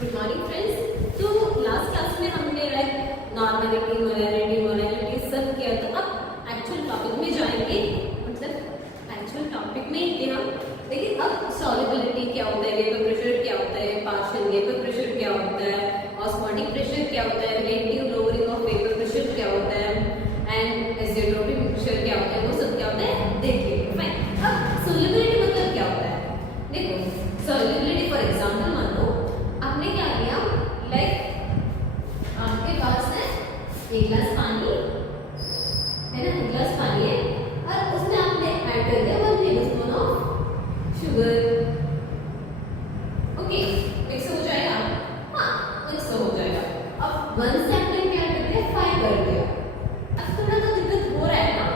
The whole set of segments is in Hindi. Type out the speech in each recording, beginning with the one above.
Good morning friends. तो लास्ट क्लास में हमने नॉर्मलिटी, मोलैरिटी, मोलैलिटी सब किया था। अब एक्चुअल टॉपिक में जाएंगे, मतलब एक्चुअल टॉपिक में ही हम। लेकिन अब सॉल्युबिलिटी क्या होता है, वेपर प्रेशर क्या होता है, पार्शियल वेपर प्रेशर क्या होता है, ऑस्मोटिक प्रेशर क्या होता है, relative lowering of vapour pressure क्या होता है एंड एज़ोट्रोपिक प्रेशर क्या होता है, वो सब क्या होता है देखिए। फाइन। अब सॉल्युबिलिटी मतलब क्या होता है, देखो सॉल्युबिलिटी फॉर एग्जांपल मान लो आपने क्या किया, आपके पास है एक गिलास पानी है ना, एक गिलास पानी है और उसमें आपने ऐड कर दिया 1 tablespoon of sugar. Okay, mix हो जाएगा। हाँ, मिक्स हो जाएगा। अब 1 से आपने क्या कर दिया, 5 कर दिया। अब थोड़ा तो दिक्कत हो रहा है ना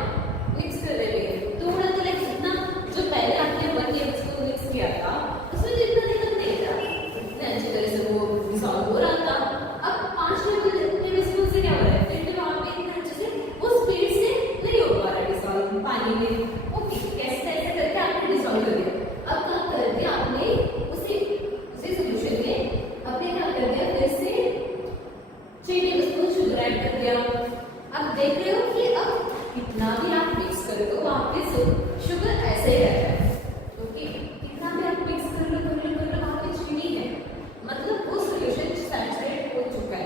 मिक्स करने में, थोड़ा तो लाइक जितना जो पहले आपने 1 टेबलस्पून मिक्स किया था उसमें जितना दिक्कत नहीं था, इतने अच्छी तरह से वो डिसॉल्व हो रहा था। अब 5 टेबलस्पून से क्या हो रहा है, फिर वहां पे इतना अच्छे से वो स्पीड से नहीं हो पा रहा है डिसॉल्व पानी में। ओके, कैसे ऐसे करके आपने डिसॉल्व कर दिया। अब क्या कर दिया आपने, उसी सॉल्यूशन में आपने क्या कर दिया, फिर से 6 टेबलस्पून शुगर ऐड कर दिया। अब देख रहे हो कि अब कितना भी आप मिक्स कर दो वहां पे शुगर ऐसे ही रहता है। ओके, कितना भी आप मिक्स कर लो वहां पे चीनी है, मतलब वो सॉल्यूशन सैचुरेट हो चुका है,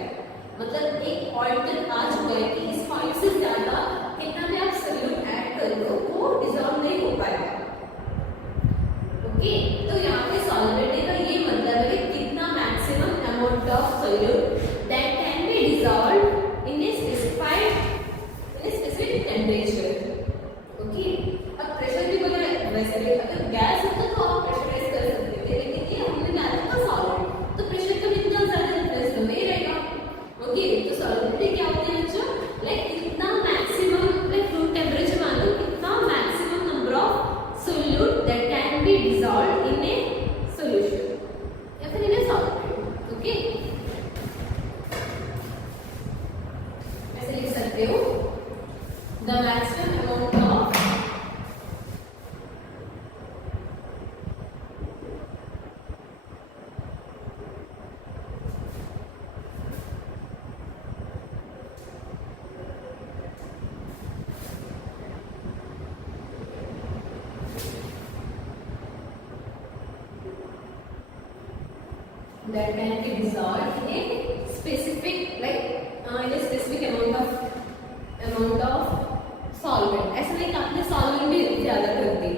मतलब एक पॉइंट तक आ चुका है कि इस पॉइंट से ज्यादा कितना भी आप सॉल्यूट ऐड कर लो वो डिसॉल्व नहीं हो पाएगा। ओके, तो यहाँ पे सॉल्युबिलिटी का ये मतलब है कि कितना maximum amount of solute that can be dissolved in a specific temperature. Okay, अब प्रेशर भी वगैरह वैसे भी अगर गैस होता तो आप प्रेशराइज कर सकते थे, लेकिन ये हमने डाला था सॉलिड, तो प्रेशर तो इतना ज्यादा डिफरेंस तो नहीं रहेगा। ओके, तो सॉल्युबिलिटी क्या होती है बच्चों, लाइक कितना मैक्सिमम लाइक रूम टेम्परेचर मान लो, कितना maximum number of solute that can be dissolved in A solution या फिर इन ए सॉल्वेंट। ओके, ऐसे लिख सकते हो, the maximum amount of that can be dissolved in a specific in a specific amount of solvent। ऐसा नहीं कि आपने solvent भी ज्यादा कर दी,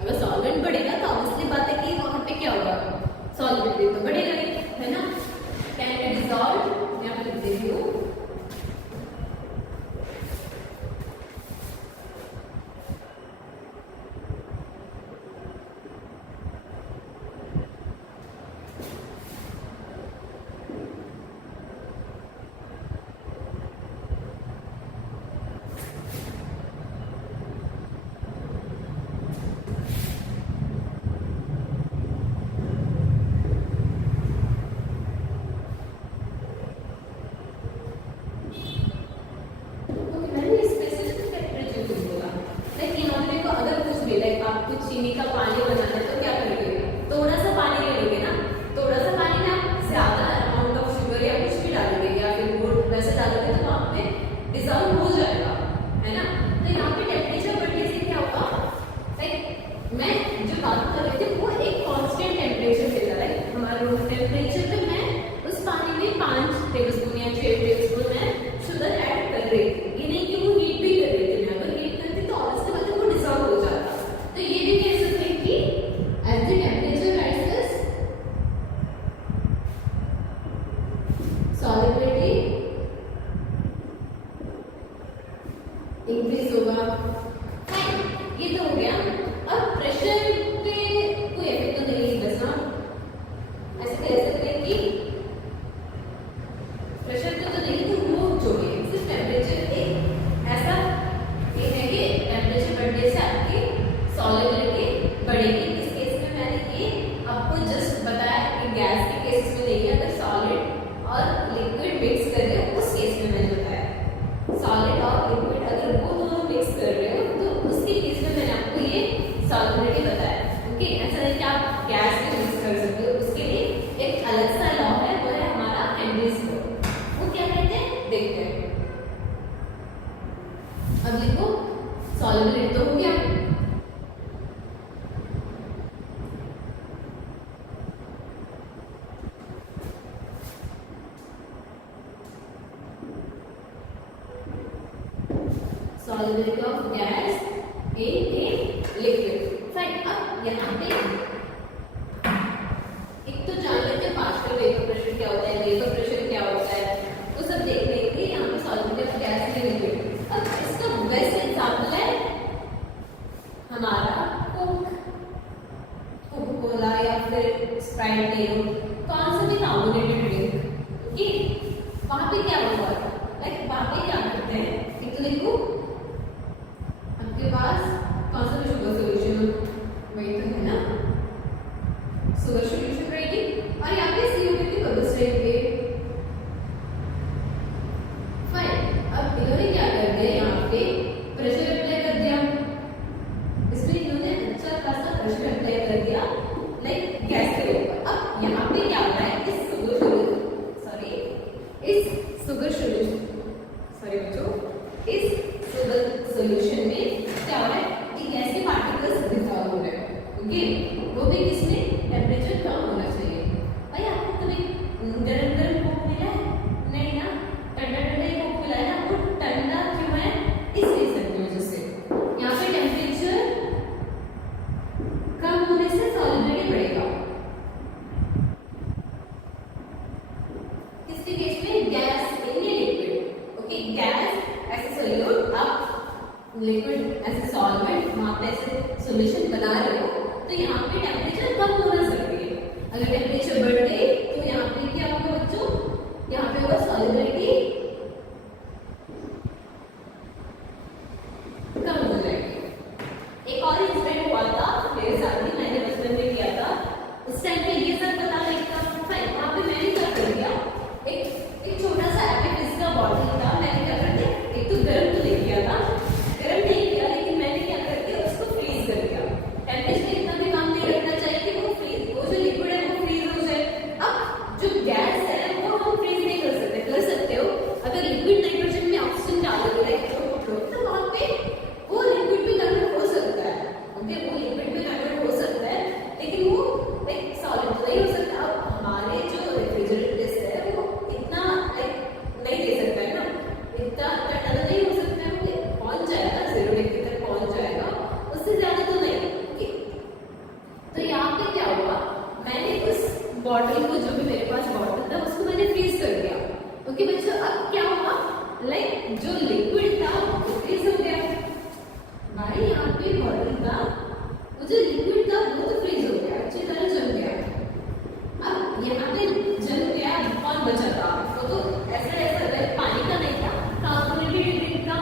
अगर solvent बढ़ेगा तो ऑब्वियसली बात है कि वहां पे क्या होगा, solubility तो बढ़ेगा ही, है ना। can be dissolved, यहाँ पे लिख देती हूँ, चीनी का पानी बनाना है तो क्या करोगे, थोड़ा सा पानी ले लोगे ना, थोड़ा सा पानी में आप ज्यादा अमाउंट ऑफ शुगर या कुछ भी डालोगे या फिर गुड़ वैसे डालोगे तो वहां पे डिसॉल्व हो जाएगा, है ना। तो यहाँ पे टेम्परेचर बढ़ने से क्या होगा, लाइक मैं जो बात कर रही थी वो एक कांस्टेंट टेम्परेचर पे था, लाइक हमारा रूम टेम्परेचर पे मैं उस पानी में 5 टेबलस्पून या 6 टेबलस्पून मैं शुगर ऐड कर रही थी, ये नहीं कि वो हीट भी कर रही थी। मैं अगर हीट करती तो ऑब्वियसली मतलब वो डिसॉल्व हो जाता। तो ये भी कह सकते हैं कि as the temperature rises, solubility increase होगा। फाइन, ये तो हो गया। अब प्रेशर पे कोई इफेक्ट तो नहीं है, बस ना ऐसे कह सकते हैं कि प्रेशर पे तो नहीं, तो वो जो है सिर्फ टेम्परेचर एक ऐसा ये है कि टेम्परेचर बढ़ने से आपकी सॉल्युबिलिटी बढ़ेगी। इस केस में मैंने ये आपको जस्ट बताया कि गैस के केस में देखिए, अगर सॉलिड और लिक्विड मिक्स कर रहे हो उस केस में मैंने बताया, सॉलिड और लिक्विड अगर वो दोनों मिक्स कर रहे हो तो उसके केस में मैंने आपको ये सॉल्युबिलिटी बताया। ओके, ऐसा नहीं कि आप गैस में मिक्स कर सकते हो, उसके लिए एक अलग सा अब लिखो सॉल्युबल तो हो गया, solubility of gas in a liquid. Fine. अब यहाँ पे एक तो जान लेते हैं पार्शियल वेपर प्रेशर क्या होता है, वेपर प्रेशर क्या होता है, वो सब देख लेंगे। यहाँ पे solubility of gas in a liquid। अब इसका बेस्ट एग्जाम्पल है हमारा कोका कोला या फिर स्प्राइट ले लो, कौन सा भी कार्बोनेटेड ड्रिंक। ओके, वहाँ पे क्या होगा, लाइक वहाँ पे क्या करते हैं, एक तो देखो आपके पास कौन सा भी शुगर सोल्यूशन वही तो है ना, शुगर सोल्यूशन रहेगी और यहाँ पे CO2 की बबल्स रहेंगे। फाइन, अब इन्होंने क्या कर दिया, यहाँ पे प्रेशर अप्लाई कर दिया, इसमें इन्होंने अच्छा खासा प्रेशर अप्लाई कर दिया लाइक गैस के ऊपर। अब यहाँ पे क्या हो रहा है, इस शुगर सोल्यूशन में क्या हो रहा है कि गैस के पार्टिकल्स डिसॉल्व हो रहे हैं। ओके, वो भी किसमें, टेम्परेचर कम होना चाहिए। भाई आपको कभी गरम गरम कोक मिला है, नहीं ना, ठंडा ठंडा ही कोक मिला है ना, वो ठंडा क्यों है, इस रीजन की वजह से यहाँ पे टेम्परेचर कम होने से सॉल्युबिलिटी बढ़ेगा। किसके केस में, gas in liquid. Okay, gas as a solute, आप लिक्विड एज ए सॉल्वेंट वहां पे ऐसे सॉल्यूशन बना रहे हो तो यहाँ पे टेम्परेचर कम होना जरूरी है। अगर टेम्परेचर बढ़ गई तो यहाँ पे क्या होगा बच्चों, यहाँ पे होगा सॉल्युबिलिटी कम हो जाएगी। एक और इंसिडेंट हुआ था मेरे साथ ही, मैंने बचपन में किया था, उस टाइम पे ये सब पता नहीं था। वहां पे मैंने क्या कर दिया, एक छोटा सा एपिफिज का बॉटल था, मैंने क्या कर दिया, एक तो गर्म तो ले लिया था, गर्म नहीं किया लेकिन मैंने क्या कर दिया, उसको फ्रीज कर दिया। टेम्परेचर इतना भी कम नहीं रखना चाहिए कि वो फ्रीज, वो जो लिक्विड है वो फ्रीज हो जाए। अब जो गैस है वो हम फ्रीज नहीं कर सकते हो। अगर लिक्विड नाइट्रोजन में ऑक्सीजन डालोगे तो वहां पे वो लिक्विड में कन्वर्ट हो सकता है। ओके, वो लिक्विड में कन्वर्ट हो सकता है लेकिन वो लाइक सॉलिड तो नहीं हो सकता। अब हमारे जो रेफ्रिजरेटर्स है वो इतना लाइक नहीं दे सकता है ना, इतना ठंडा तो नहीं हो सकता है, वो पहुंच जाएगा 0 डिग्री तक पहुंच जाएगा, उससे ज्यादा तो नहीं। ओके, तो यहाँ पे क्या हुआ, मैंने उस बॉटल को, जो भी मेरे पास बॉटल था उसको मैंने फ्रीज कर दिया। ओके बच्चों, अब क्या हुआ, लाइक जो लिक्विड था वो फ्रीज हो गया। भाई यहाँ पे बॉटल का वो जो लिक्विड था वो तो फ्रीज हो गया, अच्छी तरह जम गया। अब यहाँ पे जम गया, कौन बचा था, वो तो ऐसा पानी का नहीं था, कार्बोनेटेड ड्रिंक था।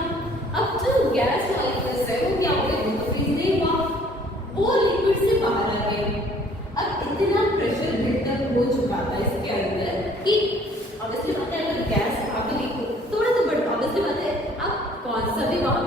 अब जो गैस मॉलिक्यूल्स है वो क्या हो गए, वो तो फ्रीज नहीं हुआ, वो लिक्विड से बाहर आ गए। अब इतना प्रेशर बिल्डअप हो चुका था इसके अंदर कि ऑब्वियसली बात है, अगर गैस आपके लिक्विड थोड़ा सा बड़ा, ऑब्वियसली बात है आप कौन सा भी वहां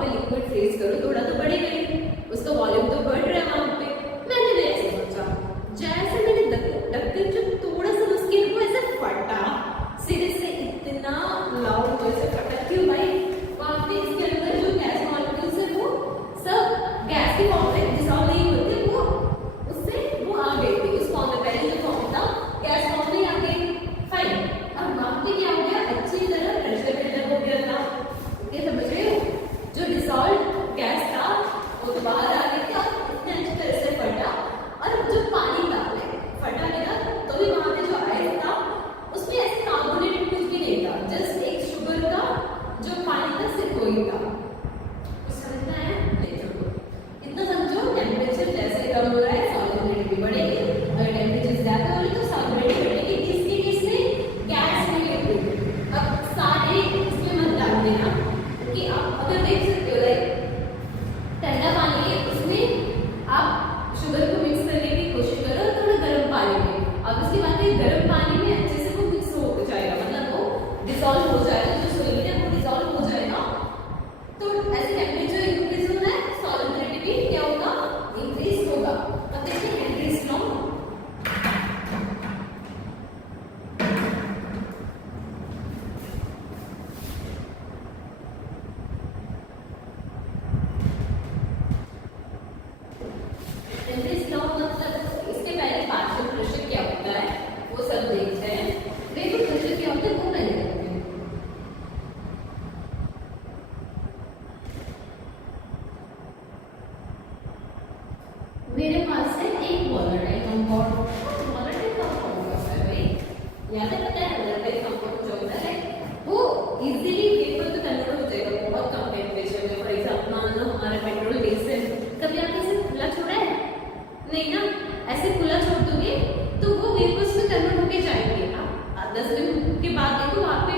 ऐसे खुला छोड़ दोगे तो वो वेपर्स में कन्वर्ट होके जाएंगे। आप 10 मिनट के बाद देखो वहाँ पे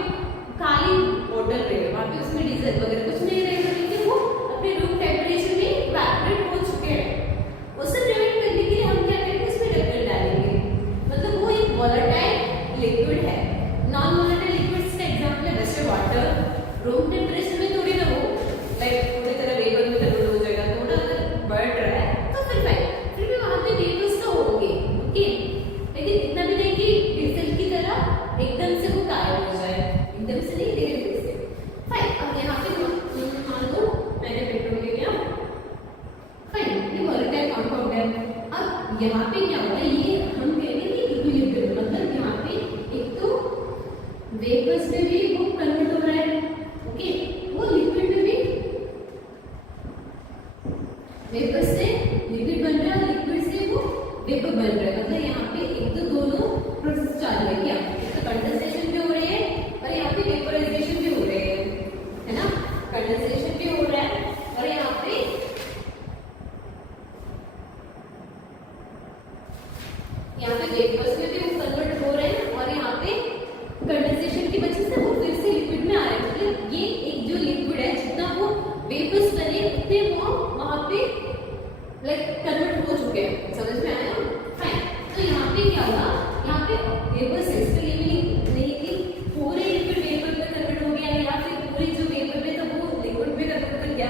खाली बॉटल रहेगा, वहाँ पे उसमें डीजल वगैरह कुछ नहीं रहेगा, लेकिन वो अपने रूम टेम्परेचर में इवैपोरेट हो चुके हैं। उसे प्रिवेंट करने के लिए हम क्या करेंगे, इसमें लिक्विड डालेंगे। मतलब वो एक वोलेटाइल लिक्विड है। नॉन वोलेटाइल लिक्विड्स का एग्जांपल है जैसे वाटर। रूम टेम्परेचर में थोड़ी ना वो लाइक पूरी तरह वेपर में कन्वर्ट हो जाएगा, थोड़ा अगर बढ़ रहा है तो फिर फाइन, फिर भी वहाँ पे वेपर्स तो होंगे, ओके। लेकिन इतना भी नहीं कि डीजल की तरह एकदम से वो गायब हो जाए, एकदम से नहीं, धीरे धीरे से। फाइन, अब यहाँ पे मान लो मैंने पेट्रोल ले लिया, फाइन, ये वोलेटाइल कंपाउंड है। अब यहाँ पे क्या होगा, ये हम कहेंगे कि इक्विलिब्रियम, मतलब यहाँ पे एक तो वेपर्स में भी वो कन्वर्ट हो रहा है, ओके, वो लिक्विड में भी वेपर से लिक्विड बन रहा है, लिक्विड से वो वेपर बन रहा है। मतलब यहाँ पे एक तो दोनों प्रोसेस चालू है, क्या एक तो कंडेंसेशन भी हो रही है और यहाँ पे वेपराइजेशन भी हो रही है ना। कंडेंसेशन भी हो रहा है और यहाँ पे वेपर्स में भी वो कन्वर्ट हो रहे हैं और यहाँ पे कंडेंसेशन की वजह से वो फिर से लिक्विड में आ रहे हैं। मतलब ये एक जो लिक्विड है, जितना वो वेपर्स बने उतने वो वहाँ पे लाइक कन्वर्ट हो चुके हैं। समझ में आया? फाइन। तो यहाँ पे क्या हुआ, यहाँ पे वेपर्स नहीं कि पूरे लिक्विड वेपर में कन्वर्ट हो गया या फिर पूरी जो वेपर में था वो लिक्विड में कन्वर्ट कर गया।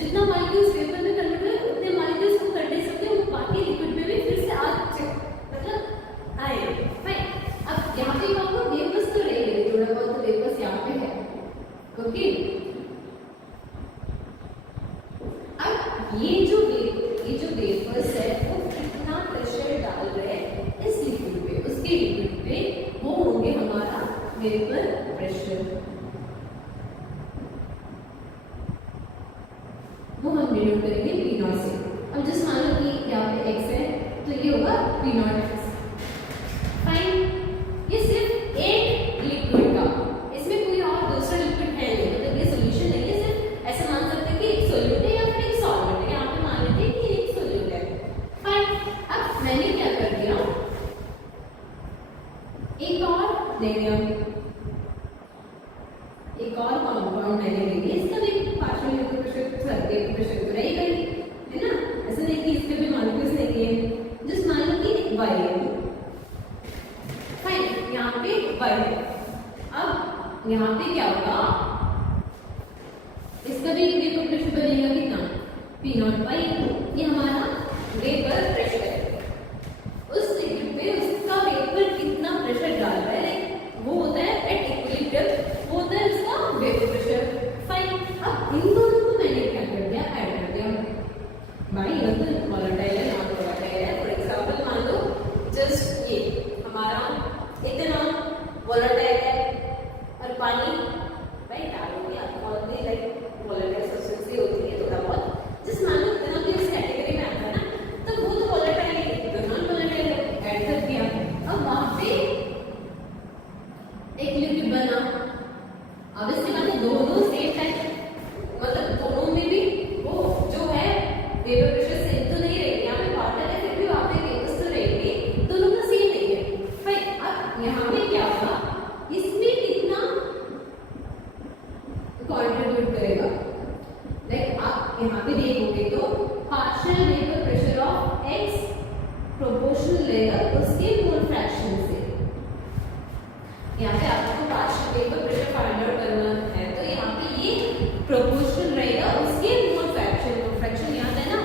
जितना मॉलिक्यूल्स वेपर में कन्वर्ट हुए उतने मॉलिक्यूल्स को कंडेंस होते हैं, वो बाकी लिक्विड में भी फिर से आ मतलब आए। फाइन। अब यहाँ पे क्या होगा, वेपर्स तो रहेंगे, थोड़ा बहुत तो वेपर्स यहाँ पे है, ओके। अब ये जो वेपर्स है वो कितना प्रेशर डाल रहे हैं इस लिक्विड पे, उसके लिक्विड पे, वो होंगे हमारा वेपर प्रेशर। वो हम डिनोट करेंगे P0 से। अब जस्ट मान लो कि यहाँ पे x है तो ये होगा P0x। फाइन। ये सिर्फ एक लिक्विड का, इसमें कोई और दूसरा लिक्विड है नहीं, मतलब ये सॉल्यूशन नहीं है। सिर्फ ऐसा मान सकते हैं कि एक सॉल्यूट है या फिर एक सॉल्वेंट है। यहाँ पे मान लेते हैं कि एक सॉल्यूट है। फाइन। अब मैंने क्या कर दिया, एक और ले लिया, एक और कंपाउंड मैंने ले लिया। इसका भी पार्शियल वेपर प्रेशर तो रहेगा ही, है ना। ऐसा नहीं कि इसके भी मॉलिक्यूल्स नहीं है। जस्ट मान लो कि y है, फाइन, यहाँ पे y है। अब यहाँ पे क्या होगा, इसका भी वेपर प्रेशर बनेगा कितना, P0 ये हमारा वेपर प्रेशर है। उस लिक्विड पे उसका वेपर कितना प्रेशर डाल रहा है वो होता है एट इक्विलिब्रियम, वो होता है उसका वेपर प्रेशर। फाइन। अब इन दोनों को मैंने क्या कर दिया, ऐड कर दिया। भाई ये तो वोलेटाइल है, नॉन वोलेटाइल है। फॉर एग्जांपल मान लो जस्ट ये हमारा इथेनॉल वोलेटाइल है और पानी भाई डालोगे अल्कोहल भी लाइक वोलेटाइल सब्सटेंस ही होती है थोड़ा बहुत। जिस मान लो इथेनॉल भी इस कैटेगरी में आता है ना, तो वो तो वोलेटाइल है, तो नॉन वोलेटाइल ऐड कर दिया। अब वहाँ पे एक लिक्विड बना। अब इसके बाद दोनों सेम है, मतलब दोनों में भी वो जो है वेपर प्रेशर सेम तो नहीं रहेगी। यहाँ पे वाटर है फिर भी वहाँ पे वेपर्स तो रहेंगे, दोनों का सेम नहीं है। फाइन। अब यहाँ पे क्या होगा, इसमें कितना कंट्रीब्यूट करेगा, लाइक आप यहाँ पे देखोगे तो partial vapour pressure of x proportional रहेगा उसके मोल फ्रैक्शन से। यहाँ पे आपको partial vapour pressure find out करना है, तो यहाँ पे ये प्रोपोर्शनल रहेगा उसके मोल फ्रैक्शन को। फ्रैक्शन याद है ना,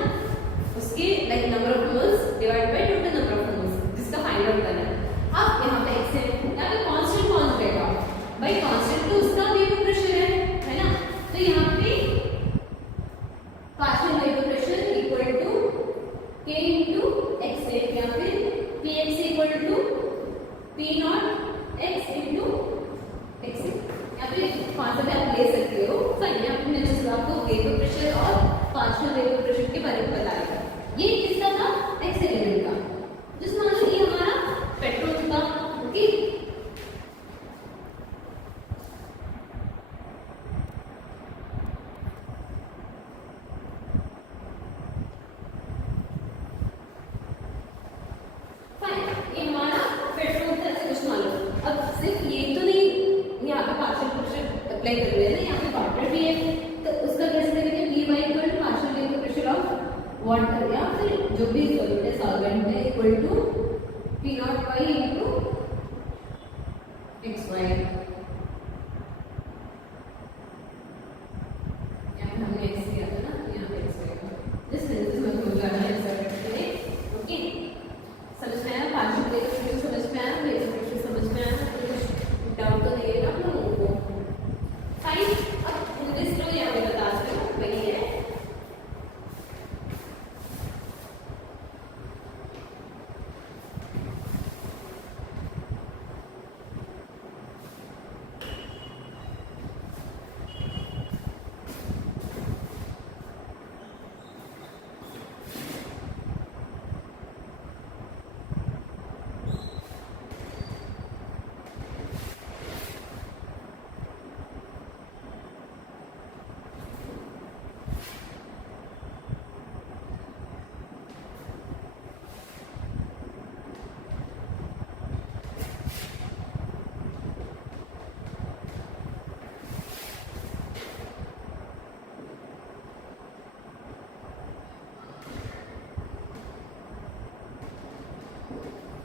उसके like number of moles divide by total number of moles, जिसका फाइंड आउट करना है। अब यहाँ पे x है, यहाँ पे कांस्टेंट कौन रहेगा, भाई कांस्टेंट तो उसका वेपर प्रेशर है ना। तो यहाँ पे partial vapour pressure equal to k into x है, या फिर px equal to p0 x into apply कर रहे हैं ना, यहाँ पे वाटर भी है, तो उसका कैसे करेंगे, Vy equal to partial into pressure of water, या फिर जो भी सॉल्यूट है सॉल्वेंट है equal to P not y into xy। यहाँ पे हमने x किया था ना, यहाँ पे x किया, जिस सेंस में हो जाना है सर। ओके, समझ में आया? पार्शियल प्रेशर समझ में आया? प्रेशर प्रेशर समझ में आया? कुछ डाउट तो नहीं है ना आप लोगों को? फाइन। अब इंग्लिश लो यहाँ पे बताते हो वही है।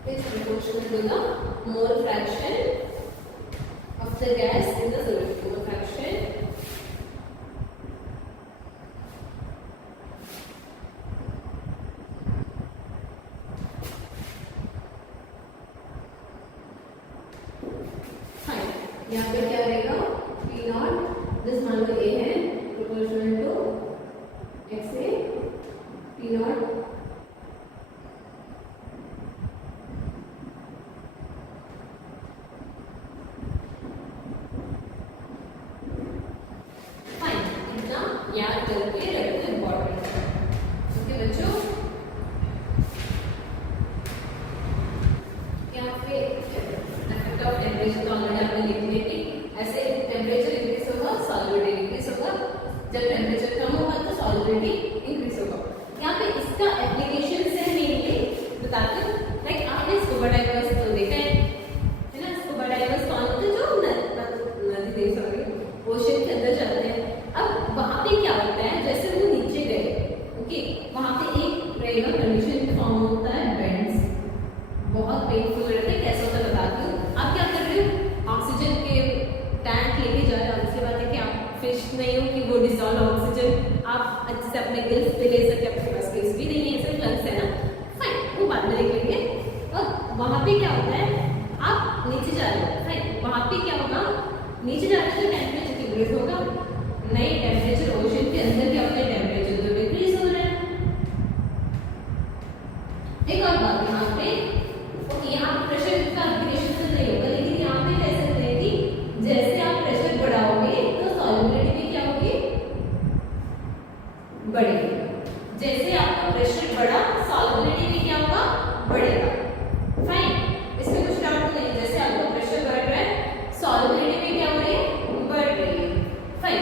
Is proportional to the mole fraction of the gas in the solute. Mole fraction fine. यहाँ पे क्या रहेगा, P नॉट, जिस मान लो A है, proportional to x A, P not याद करके रखना इम्पोर्टेंट है। ओके बच्चों, यहाँ पे इफेक्ट ऑफ टेम्परेचर तो ऑलरेडी आपने लिख लिया कि ऐसे टेम्परेचर इंक्रीज होगा, सॉल्युबिलिटी इंक्रीज होगा, जब टेम्परेचर कम होगा तो सॉल्युबिलिटी इंक्रीज होगा। यहाँ पे इसका एप्लीकेशन से मेनली बताते हैं, लाइक आपने स्कूबा डाइवर्स तो देखा है ना, स्कूबा डाइवर्स कौन होते हैं, जो नदी देख सकते ओशन के अंदर जाते हैं। अब वहां पे क्या होता है, जैसे वो नीचे गए, ओके, वहां पे एक रहेगा कंडीशन फॉर्म होता है बेंड्स, बहुत पेनफुल रहता है। कैसे होता है बताती हूँ। आप क्या कर रहे हो, ऑक्सीजन के टैंक लेके जा रहे हो, उसके बाद है कि आप फिश नहीं हो कि वो डिसॉल्व ऑक्सीजन आप अच्छे से अपने गिल्स पे ले सके, आपके पास गिल्स भी नहीं है, सिर्फ लंग्स है ना, फाइन, वो बाद में देख लेंगे। और वहां पे क्या होता है, आप नीचे जा रहे हो, फाइन, वहां पे क्या होगा, नीचे जा रहे हो टेम्परेचर इंक्रीज होगा, नए टेम्परेचर ओशन के अंदर क्या होता है, टेम्परेचर तो डिक्रीज हो रहा है। एक और बात यहाँ पे, ओके, यहाँ प्रेशर का एप्लीकेशन तो नहीं होगा, लेकिन यहाँ पे कह सकते हैं कि जैसे आप प्रेशर बढ़ाओगे तो सॉल्युबिलिटी भी क्या होगी, बढ़ेगी। जैसे आपका प्रेशर बढ़ा, सॉल्युबिलिटी भी क्या होगा, बढ़ेगा। फाइन, इसमें कुछ डाउट नहीं, जैसे आपका प्रेशर बढ़ रहा है, सॉल्युबिलिटी भी क्या हो रही है, बढ़ रही है। फाइन,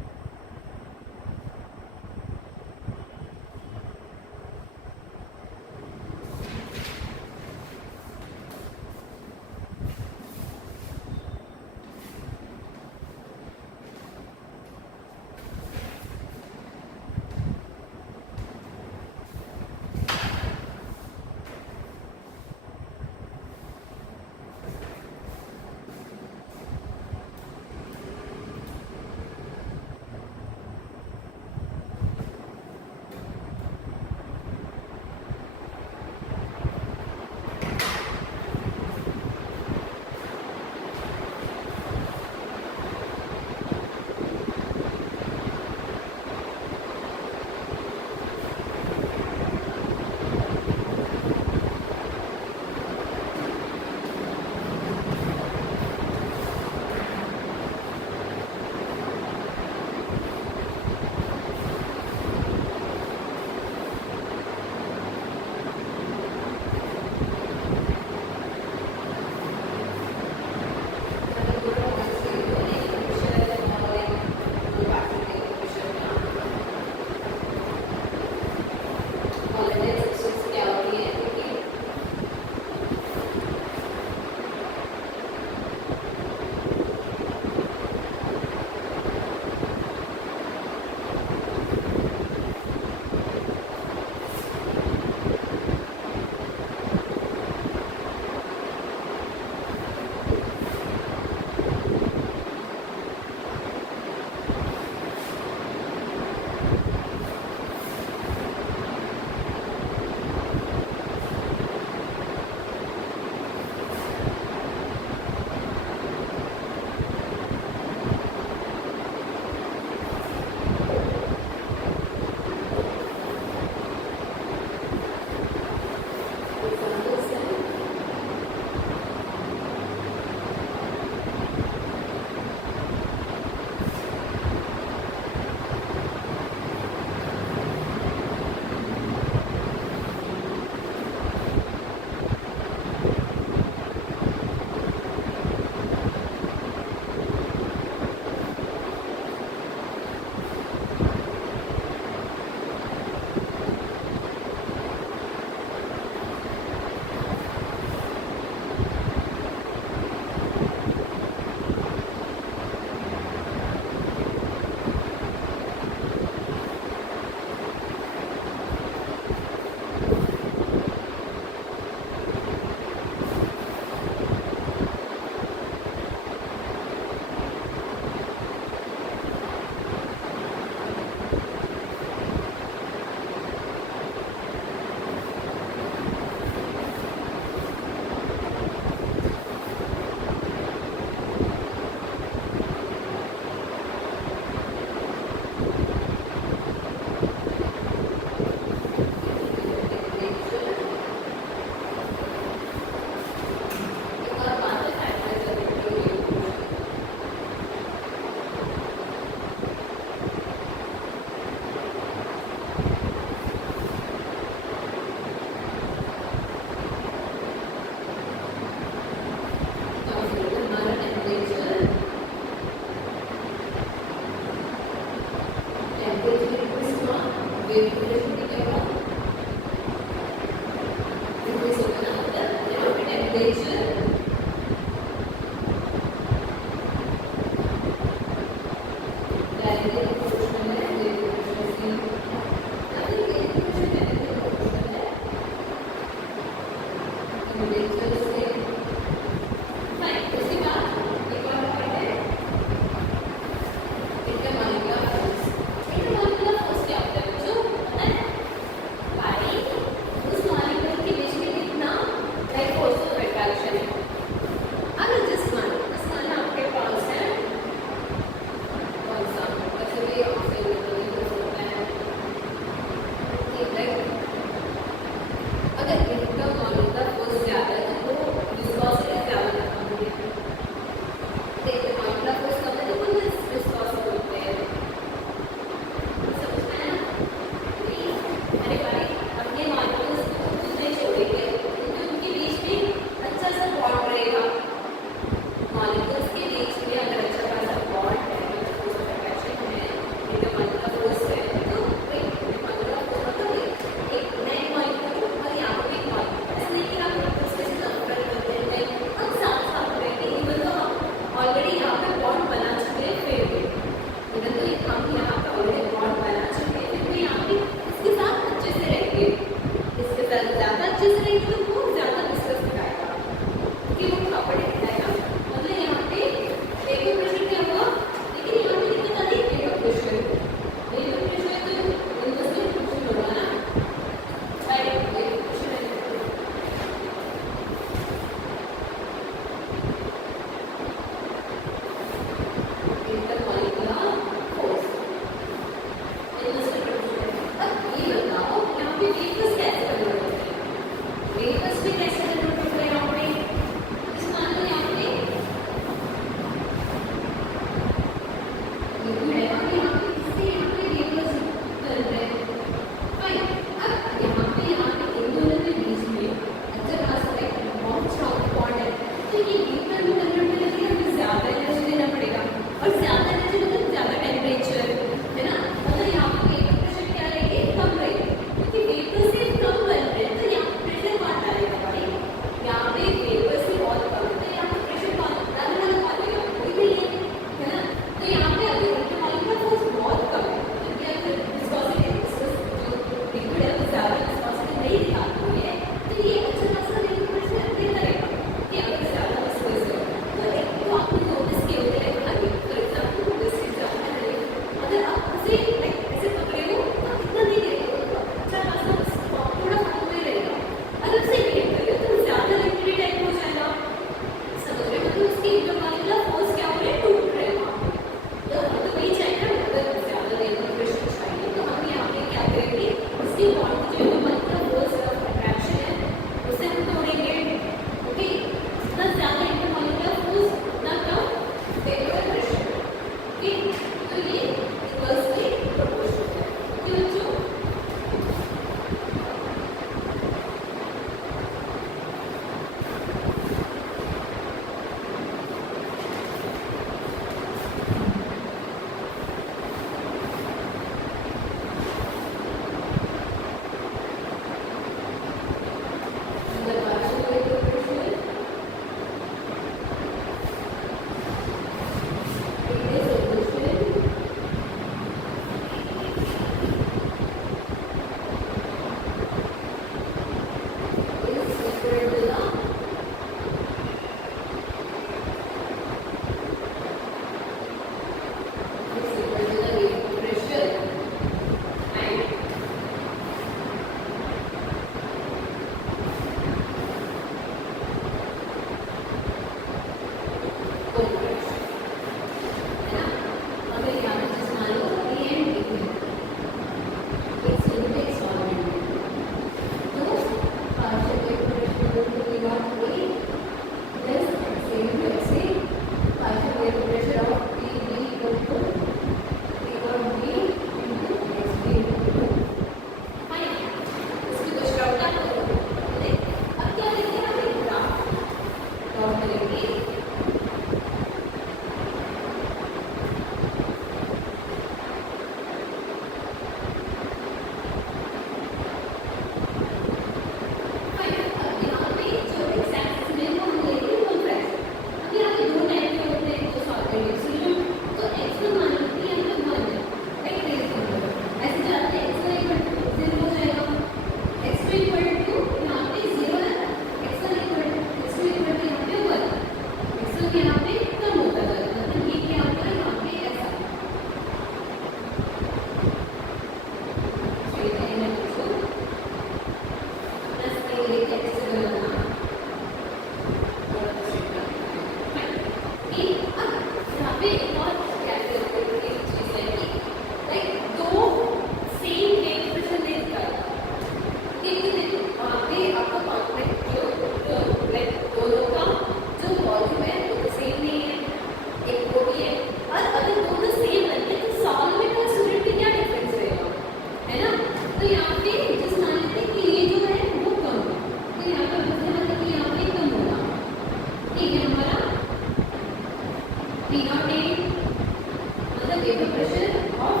ये तो प्रेशर ऑफ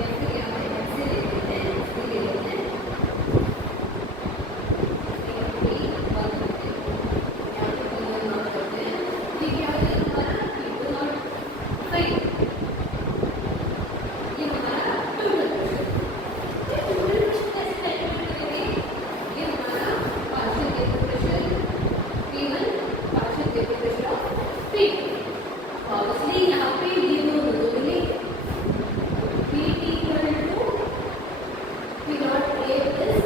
या फिर यहाँ पे ऐसे ले लेते हैं, ऐसे ले लेते हैं, यहाँ पे नॉट करते हैं, ये क्या हो जाएगा हमारा P2 नॉट 5, ये हमारा टोटल प्रेशर। ये टोटल प्रेशर कैसे कैलकुलेट करेंगे? ये हमारा partial vapour pressure P1, partial vapour pressure of P2। Obviously यहाँ पे ये दोनों तो मिलेंगे, Pt equal to P not A plus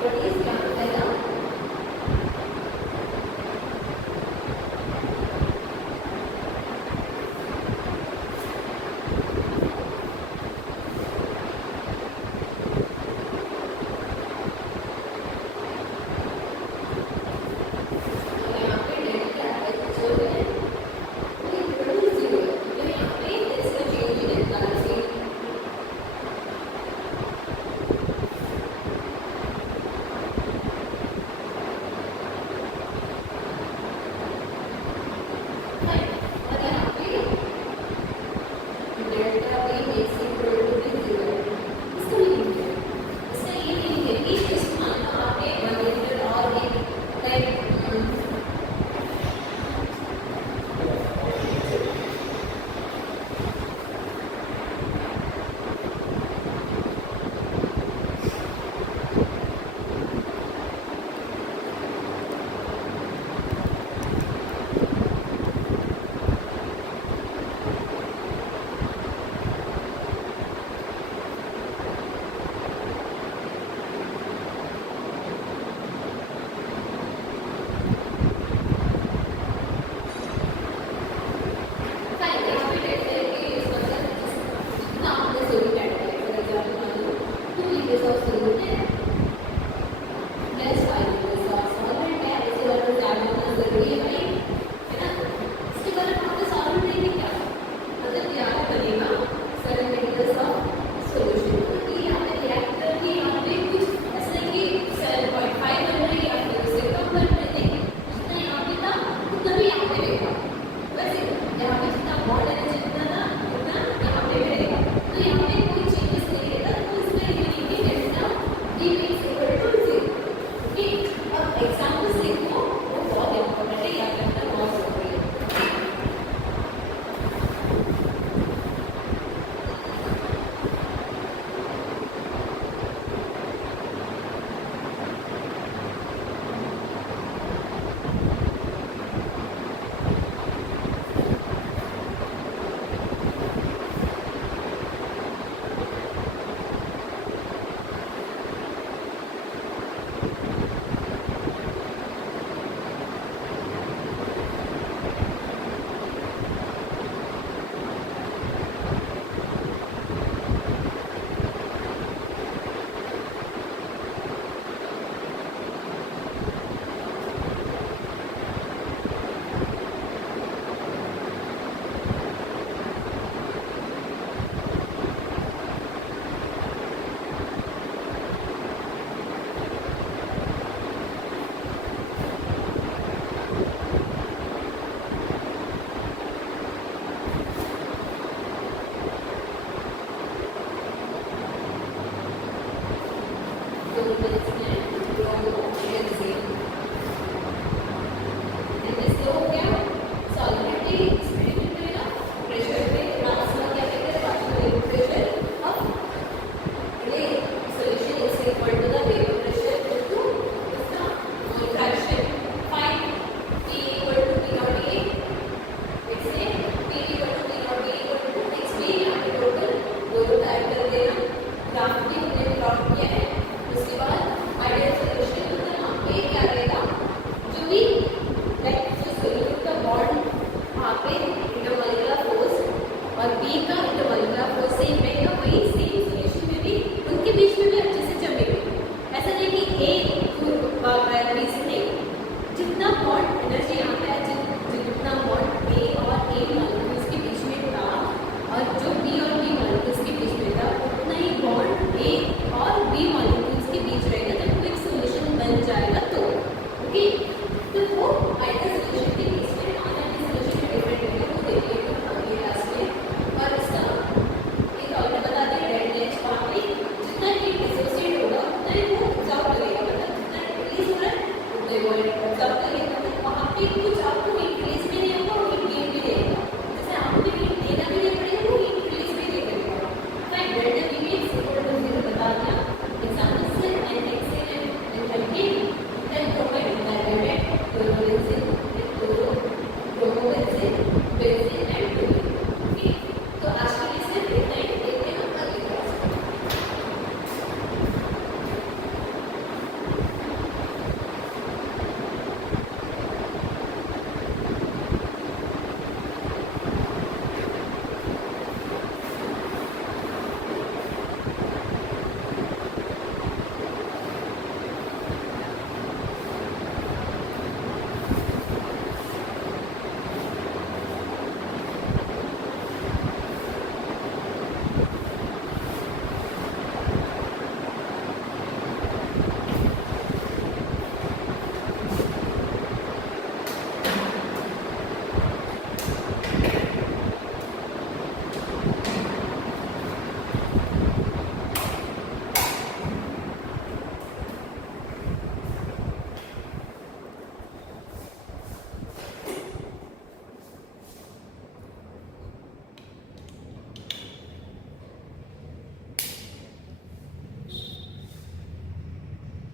properties क्या बताएगा?